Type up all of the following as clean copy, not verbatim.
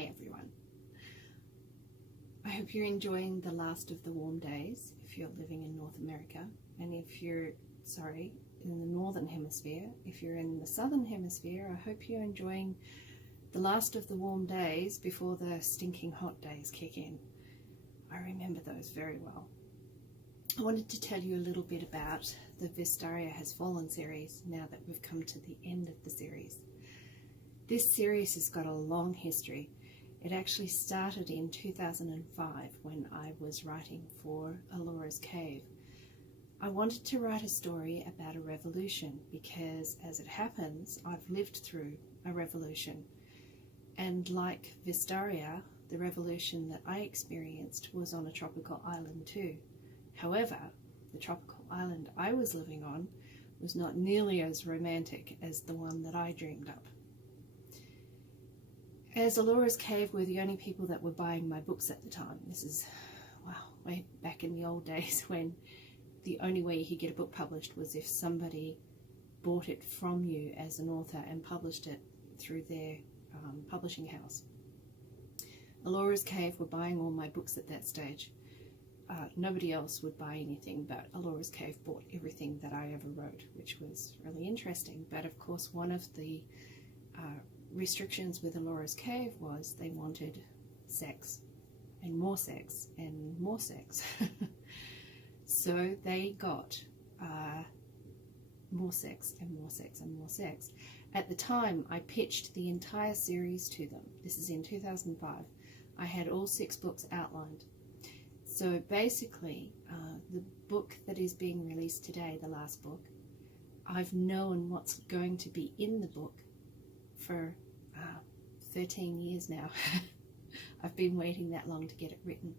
Hi everyone. I hope you're enjoying the last of the warm days if you're living in North America, and if you're, in the Northern Hemisphere. If you're in the Southern Hemisphere, I hope you're enjoying the last of the warm days before the stinking hot days kick in. I remember those very well. I wanted to tell you a little bit about the Vistaria Has Fallen series now that we've come to the end of the series. This series has got a long history. It actually started in 2005 when I was writing for Alora's Cave. I wanted to write a story about a revolution because, as it happens, I've lived through a revolution. And like Vistaria, the revolution that I experienced was on a tropical island too. However, the tropical island I was living on was not nearly as romantic as the one that I dreamed up. As Alora's Cave were the only people that were buying my books at the time. This is, wow, way back in the old days when the only way you could get a book published was if somebody bought it from you as an author and published it through their publishing house. Alora's Cave were buying all my books at that stage. Nobody else would buy anything, but Alora's Cave bought everything that I ever wrote, which was really interesting. But of course, one of the restrictions with Alora's Cave was they wanted sex and more sex and more sex. So they got more sex and more sex and more sex. At the time, I pitched the entire series to them. This is in 2005. I had all 6 books outlined. So basically, the book that is being released today, the last book, I've known what's going to be in the book for 13 years now. I've been waiting that long to get it written.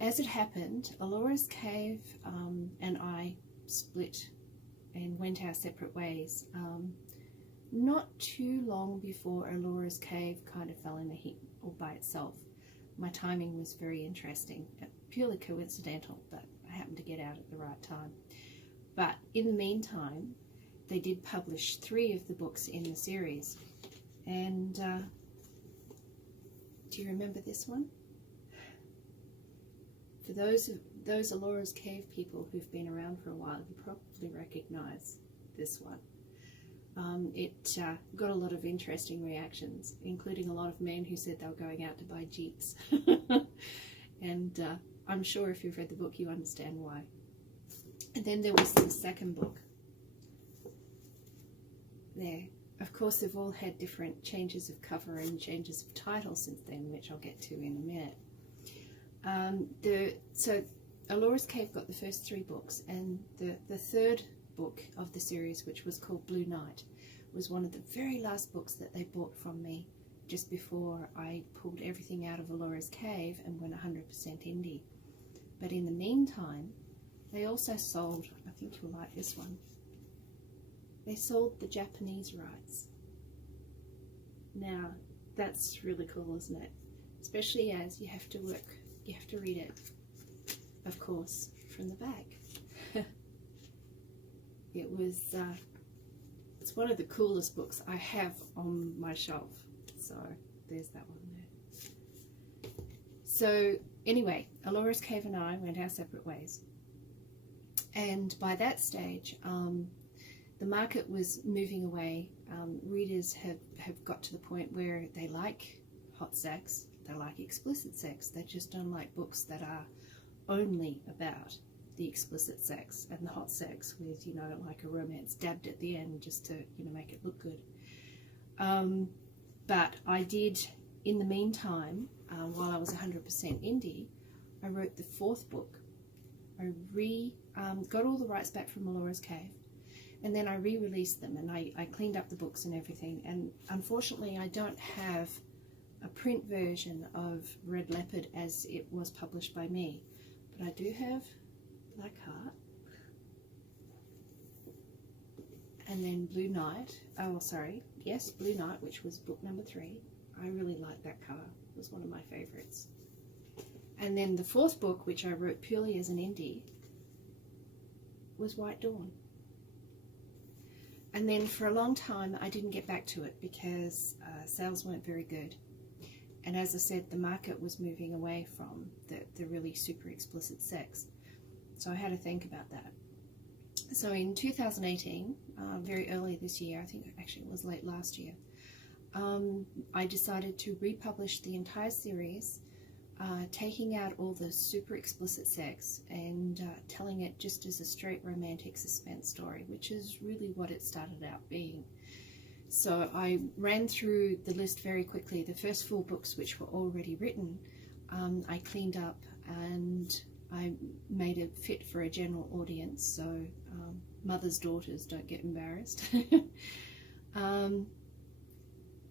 As it happened, Alora's Cave and I split and went our separate ways. Not too long before Alora's Cave kind of fell in a heap all by itself. My timing was very interesting, purely coincidental, but I happened to get out at the right time. But in the meantime, they did publish 3 of the books in the series. And do you remember this one? For those Alora's Cave people who've been around for a while, you probably recognize this one. It got a lot of interesting reactions, including a lot of men who said they were going out to buy Jeeps. And I'm sure if you've read the book, you understand why. And then there was the second book. There. Of course, they've all had different changes of cover and changes of title since then, which I'll get to in a minute. So Alora's Cave got the first 3 books, and the third book of the series, which was called Blue Night, was one of the very last books that they bought from me just before I pulled everything out of Alora's Cave and went 100% indie. But in the meantime, they also sold, I think you'll like this one, they sold the Japanese rights. Now, that's really cool, isn't it? Especially as you have to read it, of course, from the back. It was, it's one of the coolest books I have on my shelf. So, there's that one there. So, anyway, Alora's Cave and I went our separate ways. And by that stage, the market was moving away. Readers have got to the point where they like hot sex, they like explicit sex, they just don't like books that are only about the explicit sex and the hot sex with, like a romance dabbed at the end just to, make it look good. But I did, in the meantime, while I was 100% indie, I wrote the 4th book. I got all the rights back from Alora's Cave, and then I re-released them, and I cleaned up the books and everything. And unfortunately, I don't have a print version of Red Leopard as it was published by me, but I do have Blackheart, and then Blue Night. Blue Night, which was book number 3. I really liked that cover. It was one of my favorites. And then the 4th book, which I wrote purely as an indie, was White Dawn. And then for a long time I didn't get back to it because sales weren't very good. And as I said, the market was moving away from the really super explicit sex. So I had to think about that. So in 2018, very early this year, I think actually it was late last year, I decided to republish the entire series, taking out all the super explicit sex and telling it just as a straight romantic suspense story, which is really what it started out being. So I ran through the list very quickly. The first 4 books, which were already written, I cleaned up and I made it fit for a general audience, so mothers' daughters don't get embarrassed.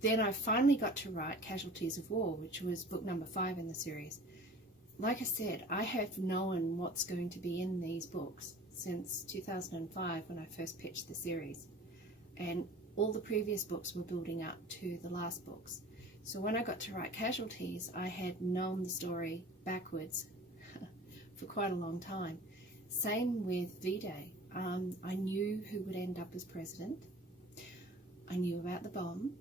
Then I finally got to write Casualties of War, which was book number 5 in the series. Like I said, I have known what's going to be in these books since 2005 when I first pitched the series. And all the previous books were building up to the last books. So when I got to write Casualties, I had known the story backwards for quite a long time. Same with V-Day. I knew who would end up as president. I knew about the bomb.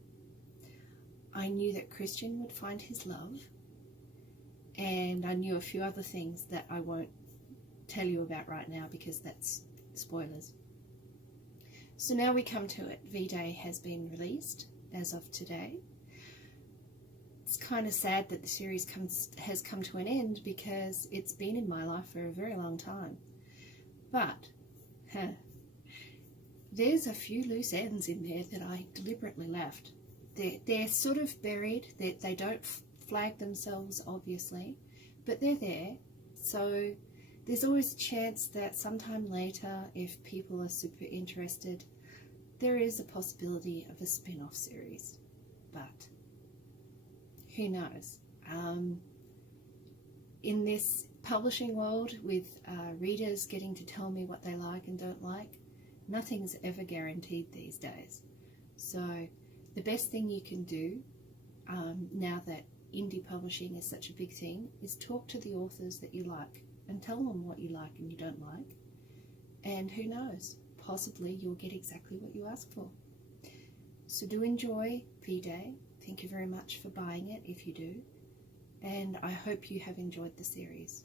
I knew that Christian would find his love. And I knew a few other things that I won't tell you about right now because that's spoilers. So now we come to it. V-Day has been released as of today. It's kind of sad that the series has come to an end because it's been in my life for a very long time. But there's a few loose ends in there that I deliberately left. They're sort of buried. They don't flag themselves, obviously, but they're there. So there's always a chance that sometime later, if people are super interested, there is a possibility of a spin-off series. But who knows? In this publishing world, with readers getting to tell me what they like and don't like, nothing's ever guaranteed these days. So the best thing you can do, now that indie publishing is such a big thing, is talk to the authors that you like and tell them what you like and you don't like. And who knows, possibly you'll get exactly what you ask for. So do enjoy V-Day. Thank you very much for buying it if you do. And I hope you have enjoyed the series.